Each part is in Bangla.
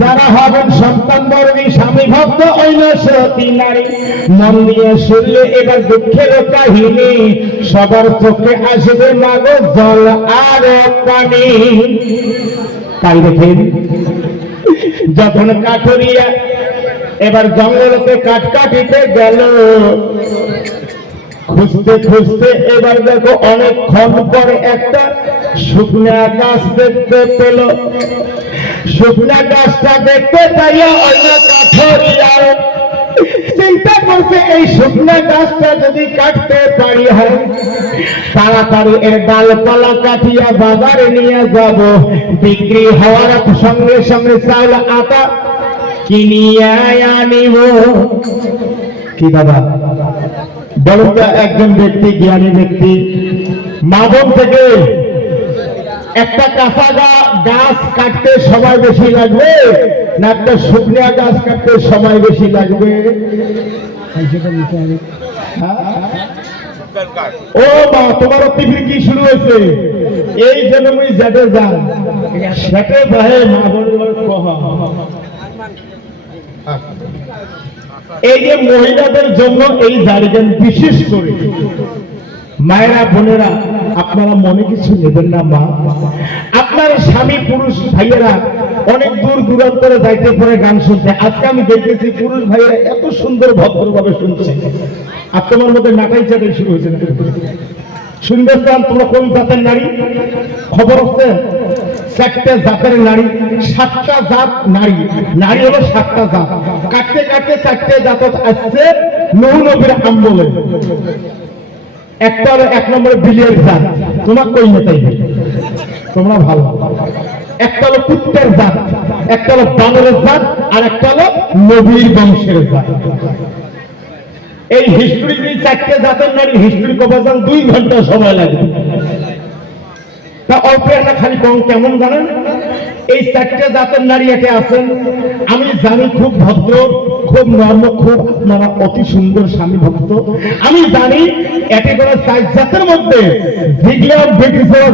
যারা হবেন সন্তান বর্গী স্বামী ভক্ত অন্য সতী নারী, মন দিয়ে শুনলে এবার দুঃখের কাহিনী, সবার চোখে আসবে মাগো জল আর পানি। তাই দেখেন যখন কাঠুরিয়া এবার জঙ্গলতে কাঠ কাটিতে গেল, খুঁজতে খুঁজতে এবার দেখো অনেকক্ষণ পরে একটা শুকনা গাছ দেখতে পেল। শুকনা গাছটা দেখতে পাইয়া অন্য কাঠুরিয়া চিন্তা করছে এই শুকনা গাছটা যদি কাটতে পারি হয়, তাড়াতাড়ি এর ডালপালা কাটিয়া বাজারে নিয়ে যাব, বিক্রি হওয়ার সঙ্গে সঙ্গে চাউল আটা কিনিয়া আনিব। কি দাদা বলুন তো, একজন ব্যক্তি জ্ঞানী ব্যক্তি মাদক থেকে একটা কাঁচা গাছ কাটতে সময় বেশি লাগবে না একটা শুকনা গাছ কাটতে সময় বেশি লাগবে? ও মা, তোমার টিভির কি শুরু হয়েছে? এই জন্য মুই যেতে যান সেটে ভাই মা বলে কহা। এই যে মহিলাদের জন্য এই জারিগান বিশেষ করে মায়েরা বোনেরা, আপনারা মনে কিছু নেবেন না মা। আপনার স্বামী পুরুষ ভাইয়েরা অনেক দূর দূরান্তরে যাইতে পারে গান শুনতে। আজকে আমি দেখতেছি পুরুষ ভাইয়েরা এত সুন্দর ভদ্রভাবে শুনছে, আর তোমার মধ্যে নাটাই চাটাই শুরু হয়েছে। শুনতে চান তোমরা কোন জাতের নারী? খবর হচ্ছে 4টে জাতের নারী, 7টা জাত নারী। নারী হলো 7টা জাত। কাটতে কাটতে 4টে জাত আসছে নূহ নবীর আমলে। একটা হলো 1 নম্বরে বিলের জাত, তোমার কই নেতাই তোমরা ভালো। একটা হলো কুত্তের জাত, একটা হলো বানরের জাত, আর একটা হলো নবীর বংশের জাত। এই হিস্ট্রি 4টে জাতের নারী হিস্ট্রি কভার 2 ঘন্টা সময় লাগবে। তা অল্প একটা খালি কম কেমন জানেন? এই 4টে জাতের নারী এতে আছেন। আমি জানি খুব ভদ্র, খুব নর্ম, খুব আপনারা অতি সুন্দর স্বামী ভক্ত। আমি জানি এতে করে 4 জাতের মধ্যে জিগলাম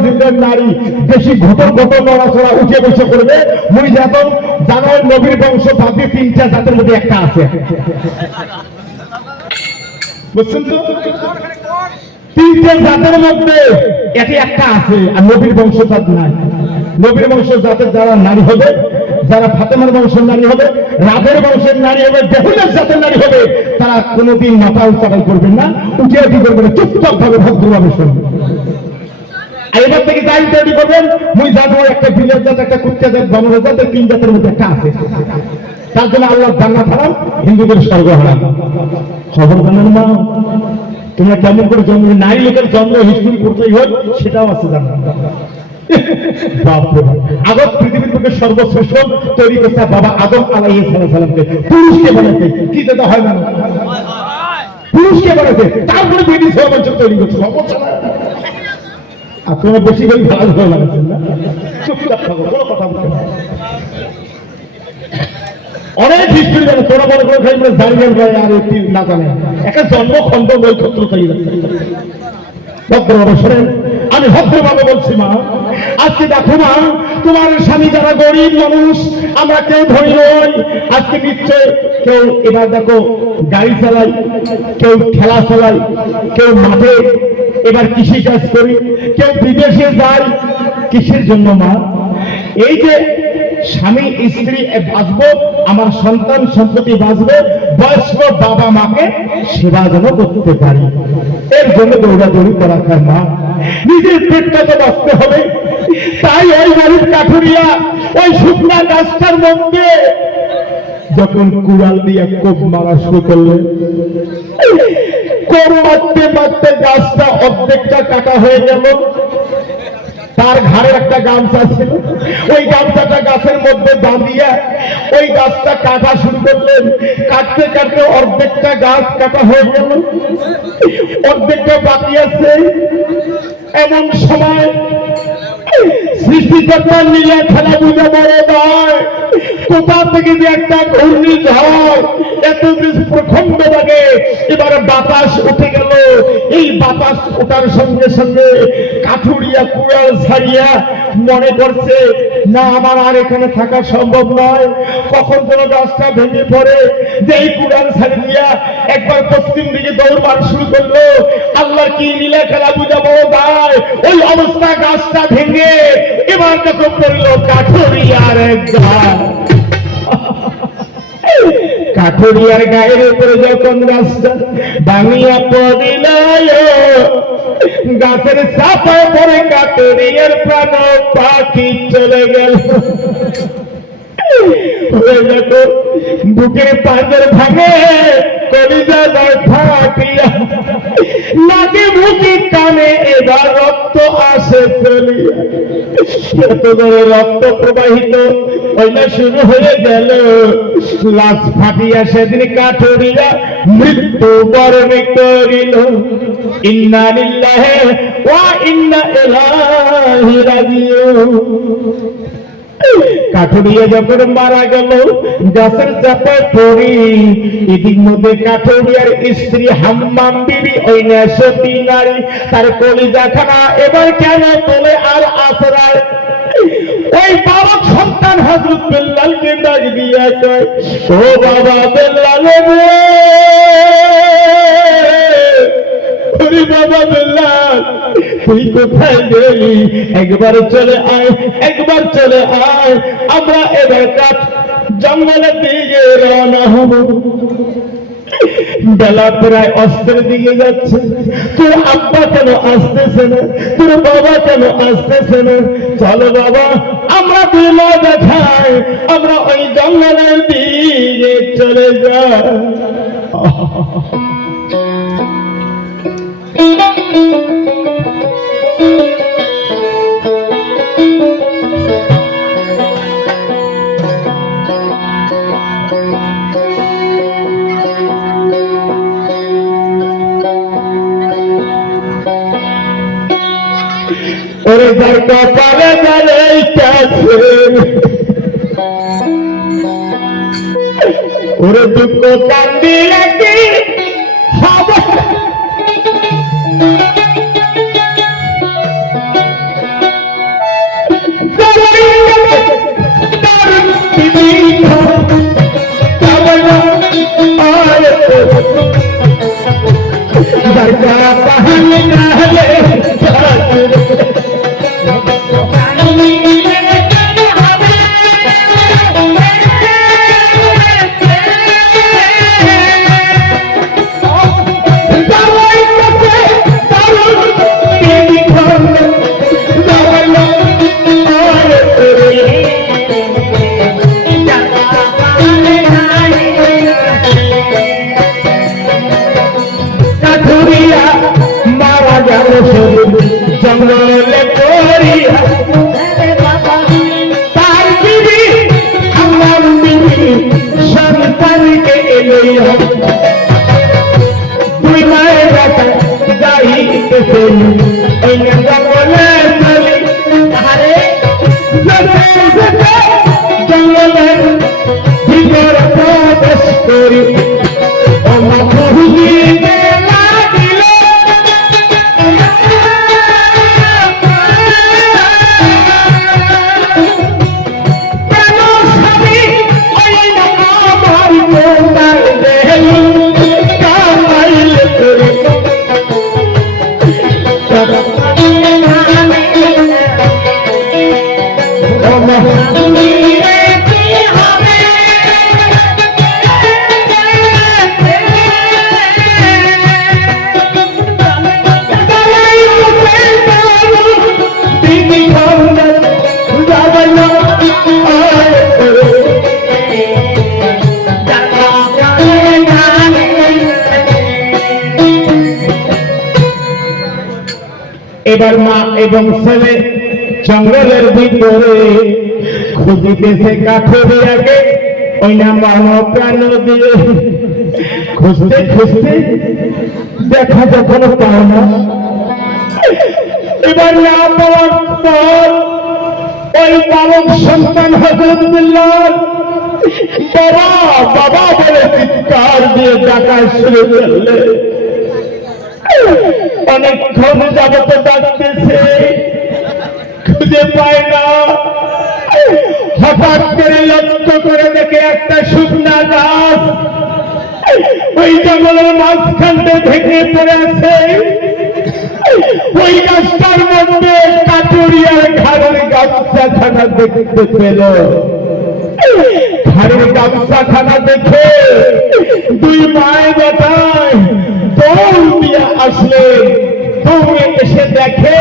জিগলাম নারী বেশি ঘটন ঘটন নড়াচড়া উঠে বসে করবে। মুই জাতন জানো নবীর বংশ বাদে 3টা জাতের মধ্যে একটা আছে, বুঝছেন তো? 3টে জাতের মধ্যে এটি একটা আছে, আর নবীর বংশ জাত নাই। নবীর বংশ জাতের যারা নারী হবে, যারা ফাতেমার বংশের নারী হবে, রাবের বংশের নারী হবে, বেহুলার জাতের নারী হবে, তারা কোনোদিন মাথা উচ্চারণ করবেন না, উঠে উঠি করবেন না, চুপচাপ ভাবে ভদ্রভাবে শুনবেন। আর এবার থেকে যাই তৈরি করবেন, মুই জানো একটা বিলের জাত, একটা কুত্তা জাত, বানরের জাত, 3 জাতের মধ্যে একটা আছে। তার জন্য আল্লাহ জান্নাত হারাম, হিন্দুদের স্বর্গ হারাম। খবর জানেন না? তোমরা কেমন করে জন্ম, নারী লোকের জন্ম হিস্ট্রি করতেই হয়, সেটাও আছে জানো? আগত পৃথিবীর বুকে সর্বশ্রেষ্ঠ তৈরি করছে বাবা আদম আলাইহিস সালামকে। পুরুষকে বলেছে, কি দাদা হয় না? পুরুষকে বলেছে, তারপরে ব্রিটিশ সমাজ তৈরি করছে। আপনারা বেশি করে ভালো হয়ে লাগাচ্ছেন না, চুপচাপ থাকো, কোনো কথা বলবেন না। অনেক হিস্ট্রি জানে, তোরা বলে করে জানবেন আর একটি না জানে একটা জন্মখণ্ড নৈক্ষত্র তৈরি যাচ্ছে। ভদ্রভাবে শোনেন, আমি ভদ্রভাবে বলছি মা, আজকে দেখো মা, তোমার স্বামী যারা গরিব মানুষ, আমরা কেউ ধনী নই। আজকে নিশ্চয় কেউ এবার দেখো গাড়ি চালাই, কেউ ঠেলা চালাই, কেউ মাঠে এবার কৃষি কাজ করি, কেউ বিদেশে যায়। কিসের জন্য মা? এই যে স্বামী স্ত্রী বাঁচবো, আমার সন্তান সন্ততি বাঁচবে, বয়স্ক বাবা মাকে সেবা যেন করতে পারি, এর জন্য দৌড়াদৌড়ি করা। মা, নিজের পেটটা তো বাঁচতে হবে। তাই ওই বাড়ির কাঠুরিয়া ওই শুকনা গাছটার মধ্যে যখন কুড়াল দিয়ে কোপ মারা শুরু করলেন, কোপ মারতে মারতে গাছটা অর্ধেকটা কাটা হয়ে গেল। তার ঘাড়ে একটা গামছা ছিল, ওই গামছাটা গাছের মধ্যে বাঁধিয়া ওই গাছটা কাটা শুরু করলেন। কাটতে কাটতে অর্ধেকটা গাছ কাটা হয়ে গেল, অর্ধেকটা বাকি আছে। এমন সময় সৃষ্টিকর্তার নিয়ে খেলা বুঝে বড় নয়, কোথা থেকে যে একটা ঘূর্ণিঝড় এত প্রখণ্ড লাগে, এবারে বাতাস উঠে গেল। এই বাতাস ওঠার সঙ্গে সঙ্গে কাঠুরিয়া কুড়াল ছাড়িয়া মনে করছে না আমার আর এখানে থাকা সম্ভব নয়, কখন যেন গাছটা ভেঙে পড়ে। যেই কুরআন ছাড়ি দিয়া একবার পশ্চিম দিকে দৌড় মারা শুরু করলো, আল্লাহর কি লীলা খেলা বুঝাবো যায়। ওই অবস্থা গাছটা ভেঙে এবার যখন পড়লো কাঠুরিয়ার এক গাছ, কাঠুরিয়ার গায়ের উপরে যখন গাছটা ভাঙিয়া পড়িল, গাছের চাপায় পরে কাঠুরিয়ার প্রাণ পাখি চলে গেল। বুকের পাঁজর ভাঙে, কলিজা যায় ফাটিয়া, লাগে মুখে কানে এবার রক্ত আসে চলিয়া। এত বড় রক্ত প্রবাহিত ওইটা শুরু হয়ে গেল। লাশ ফাটিয়া সেদিন কাঠুরিয়া মৃত্যু বরণ করিল। ইন্না লিল্লাহি ওয়া ইন্না ইলাইহি রাজিউন। কাঠুরিয়া যখন মারা গেল, গাছের চাপায় পড়ি, এদিক মধ্যে কাঠুরিয়ার স্ত্রী হাম্মাম বিবি, ওই সতী নারী, তার কলিজাখানা এবার কেন তোলে আর আশ্রয়। ওই বালক সন্তান হযরত বেলালকে ডাক দিয়া কয়, ও বাবা বেলাল রে, ওরে বাবা বেলাল, তুই কোথায় গেলি? একবার চলে আয়, একবার চলে আয়, আমরা এবার কাঠ জঙ্গলের দিকে রওনা হব। বেলা প্রায় অস্তের দিকে যাচ্ছে, তোর আব্বা কেন আসতেছে না, তোর বাবা কেন আসতেছে না? চলো বাবা, আমরা দিলা দেখাই, আমরা ওই জঙ্গলের দিকে চলে যাই। ওরে যার কপালে জ্বালাইতাছে, ওরে দুঃখ কান্দিলে কি হবে? दरगाह पहले नहले জঙ্গলে পড়িয়া তার বিবি আমার বিবি সন্তানকে লইয়া দুই মায়ের রাখা যাইতেছে ওই জঙ্গলে চলি। আরে জঙ্গলের ভিতর প্রবেশ করি, এবার মা এবং ছেলে জঙ্গলের ভিতরে খুঁজিতেছে কাঠুরিয়াকে, ওই না মানব প্রাণ দিয়ে খুঁজতে খুঁজতে দেখা যখন পাও না, এবার না পাওয়ার পর ওই বালক সন্তান হযরত বেলাল বাবা বাবা বলে চিৎকার দিয়ে ডাকা শুরু করলে। অনেকক্ষণ যাবত ডাকতেছে, খুঁজে পায় না। হঠাৎ করে লক্ষ্য করে দেখে একটা শুকনা গাছ ওই জঙ্গলের মাঝখানতে ভেঙে পড়ে আছে। ওই গাছটার মধ্যে কাটুরিয়ার ঘাড়ের গামছাখানা দেখতে পেল। ঘাড়ের গামছাখানা দেখে দুই মায়ের বেটায় দৌড় দিয়ে আসলে, দৌড়ে এসে দেখে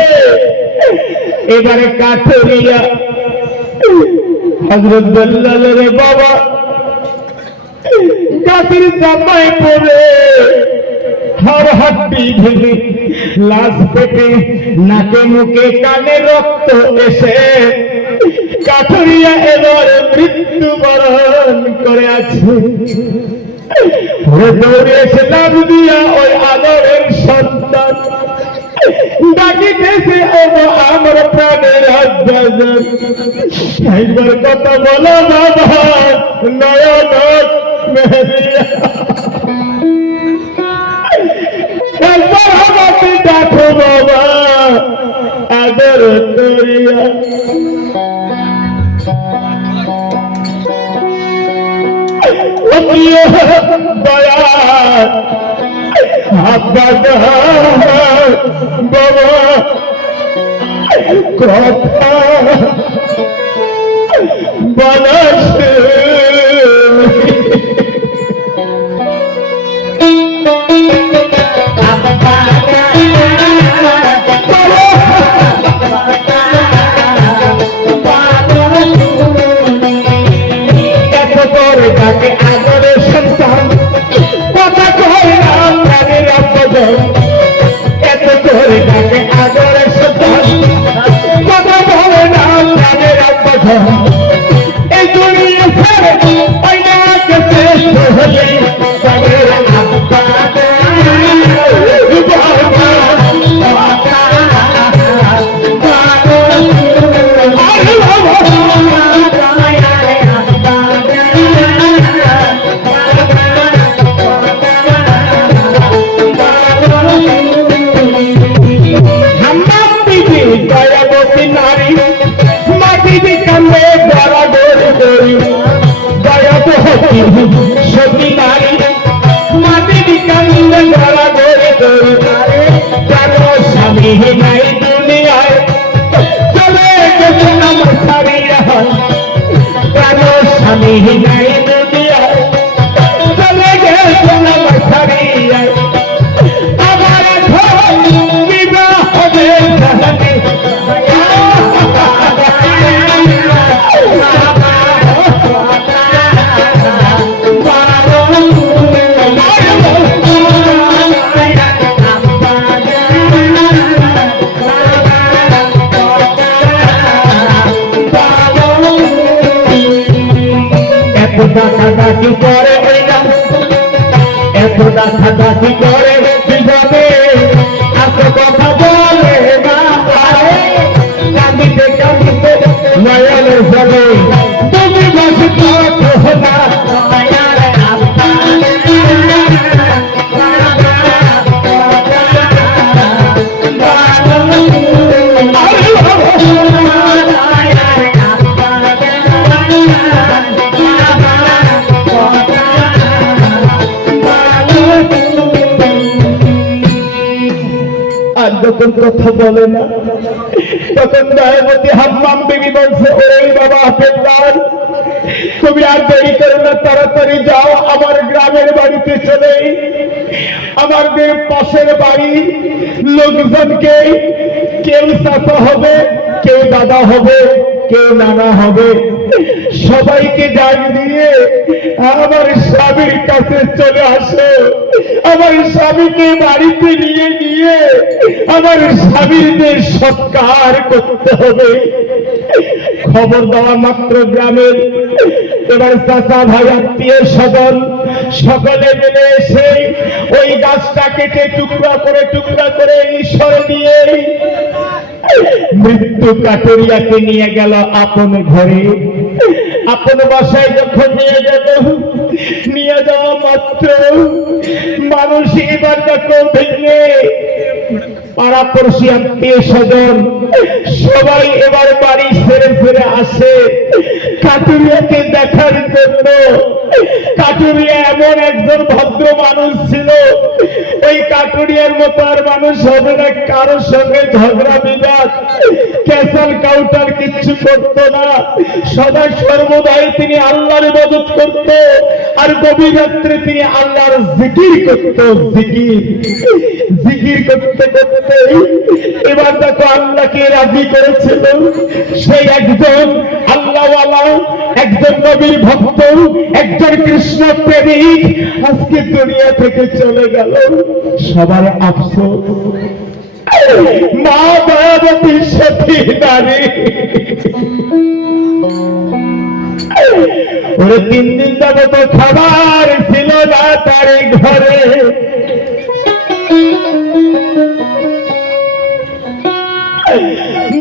এবারে কাটুরিয়া হযরত বেলালের বাবা গাছের চাপায় পড়ে হাড় হাড্ডি ভেঙে লাশ পেটে নাকে মুখে কানে রক্ত এসে কাঠুরিয়া এবার মৃত্যুবরণ করে আছে। দৌড়ে এসে লাভ দিয়া ওই আদরের সন্তান ডাকিতেছে, ও আমার প্রাণের আব্বাজান, একবার কথা বলো বাবা, নয়ন মেহেরিয়া, একবার আমাকে ডাকো বাবা, আদর করিয়া। দয়া আব্বাজান বাবা কথা বলস, এত করে তাকে আদরের সন্তান কথা কয় না প্রাণের আব্বাজান, এত করে তাকে আদরের সন্তান কথা বলে না প্রাণের আব্বাজান। এই দুনিয়া ছেড়ে ওই না গেছে হলে প্রাণের আব্বাজান দয়াবতী নারী মাটি কান্দে ধরা গড়ে গড়ি, দয়াবতী সতী নারী মাটি কান্দে ধরা গড়ে গড়ি। কেন স্বামী নাই দুনিয়ায় চলে গেছে আমার ছাড়িয়া, কেন স্বামী নাই দুনিয়ায় চলে গেছে আমার ছাড়িয়া। আমার এখন বিবাহ হবে জাহানে, এত ডাকাডাকি করে এত ডাকাডাকি করে কিভাবে এত কথা বলে না, কাঁদিতে কাঁদিতে নয়নের জলে তুমি বসে থাকো না। আর যখন কথা বলে না তখন দয়াবতী হাম্মাম বিবি বলছে, ওই বাবা হাফেজদার, তুমি আর দেরি করো না, তাড়াতাড়ি যাও আমার গ্রামের বাড়িতে চলে। আমাদের পাশের বাড়ি লোকজনকে কেউ চাচা হবে, কেউ দাদা হবে, কেউ নানা হবে, সবাইকে ডাক দিয়ে আমার স্বামীর কাছে চলে আসো। আমার স্বামীকে বাড়িতে নিয়ে গিয়ে আমার স্বামীদের সৎকার করতে হবে। খবর দেওয়া মাত্র গ্রামের এবার চাচা ভাই আত্মীয় স্বজন সকলে মিলে এসে ওই গাছটা কেটে টুকরা করে ঈশ্বর দিয়ে মৃত্যু কাটুরিয়াকে নিয়ে গেল আপন ঘরে। আপন বাসায় যখন নিয়ে যাওয়া মাত্র মানুষ এবার যখন ভেঙে পাড়াপড়শি আত্মীয় স্বজন সবাই এবার বাড়ি ছেড়ে ছেড়ে আসে কাটুরিয়াকে দেখার জন্য। কাটুরিয়া এমন একজন ভদ্র মানুষ ছিল, ওই কাটুরিয়ার মতো আর মানুষ হবে না। কারোর সঙ্গে ঝগড়া বিবাদ ক্যাসাল কাউন্টার কিচ্ছু করতো না। সদা সর্বদাই তিনি আল্লাহর ইবাদত করত, আর গভীর রাত্রে তিনি আল্লাহর জিকির করত। জিকির জিকির করতে করতে এবার দেখো আল্লাহকে রাজি করেছিল। সেই একজন আল্লাহওয়ালা, একজন নবীর ভক্ত, একজন কৃষ্ণ প্রেমিক আজকে দুনিয়া থেকে চলে গেল। সবার আফসোস, মা দয়াবতী সতী নারী। ওরে 3 দিন যাবত খাবার ছিল না তার ঘরে।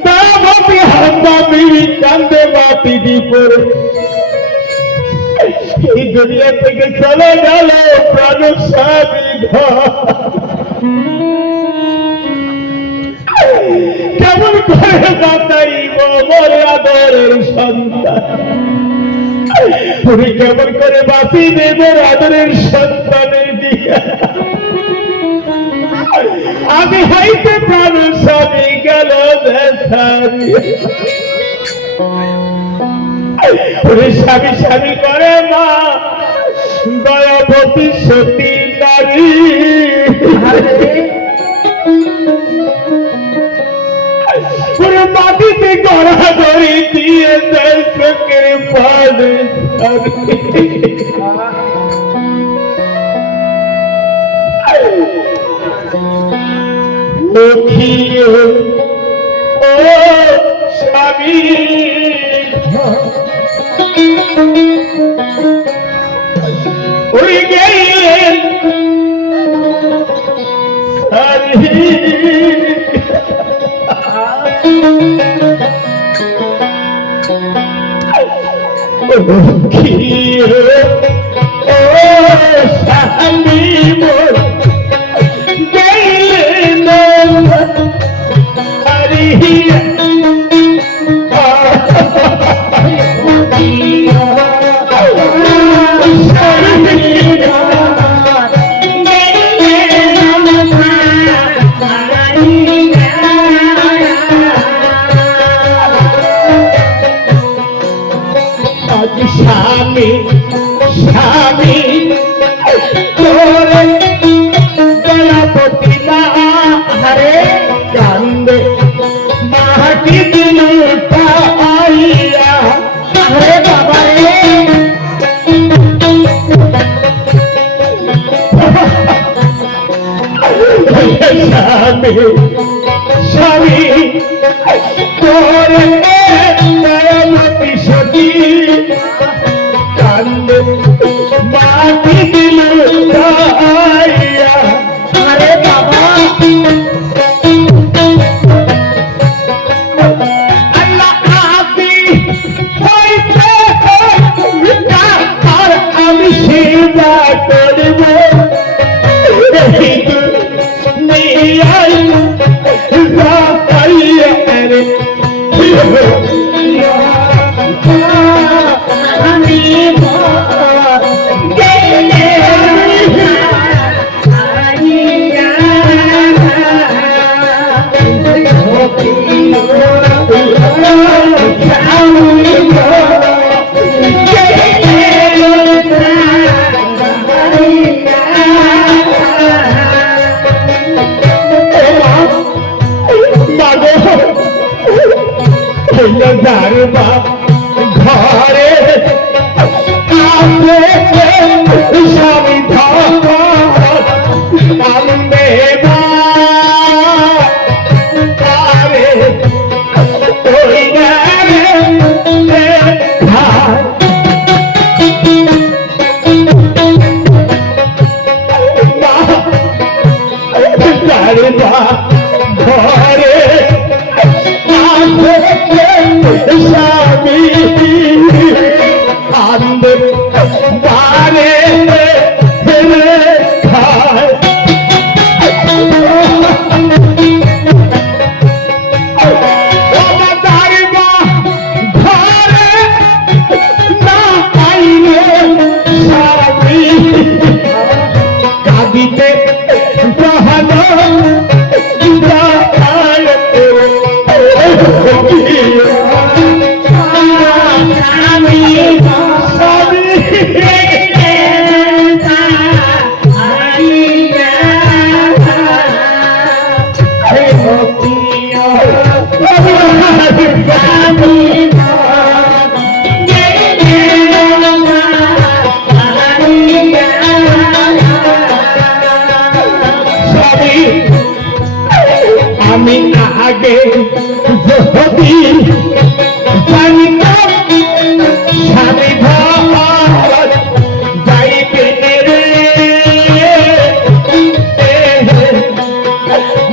দাবতি হামামি কান্দে মাটি দিপরে এই দুনিয়া থেকে চলে গেল প্রাণ স্বামী ঘর। কেমন করে বাঁচাইব মোর আদরের সন্তান? তুমি কেমন করে বাঁচিয়ে দেবের আদরের সন্তানের দিয়া? আমি হইতে প্রাণ স্বামী গেল স্বামী স্বামী করে মা দয়াবতী সতী নারী। মাটিতে গড়াগড়ি দিয়ে দেয় চোখের পানে লক্ষ্মীও ও স্বামী ওই গেলেন লক্ষ্মীও ও স্বামী মোর স্বামী স্বামী তোরে দয়াবতী না হারে কান্দে মাটি দিল পাইয়া। আরে বাবা রে স্বামী স্বামী তোরে দয়াবতী সতী কান্দে মাটি দিল পাইয়া। আরে বাবা আল্লাহ আপনি হইতে আর আমি সেবা করব ঘরে স্বামী আনন্দে ঘরে স্বামী আনন্দে বারে খায় আমি আগে যদি জানিতাম স্বামী ঘর যাইবেন রে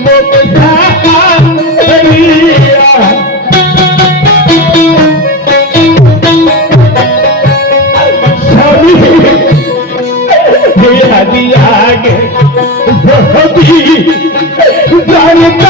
মুখ ঢাকিয়া স্বামী বিয়া দিয়া গে যদি জানিতাম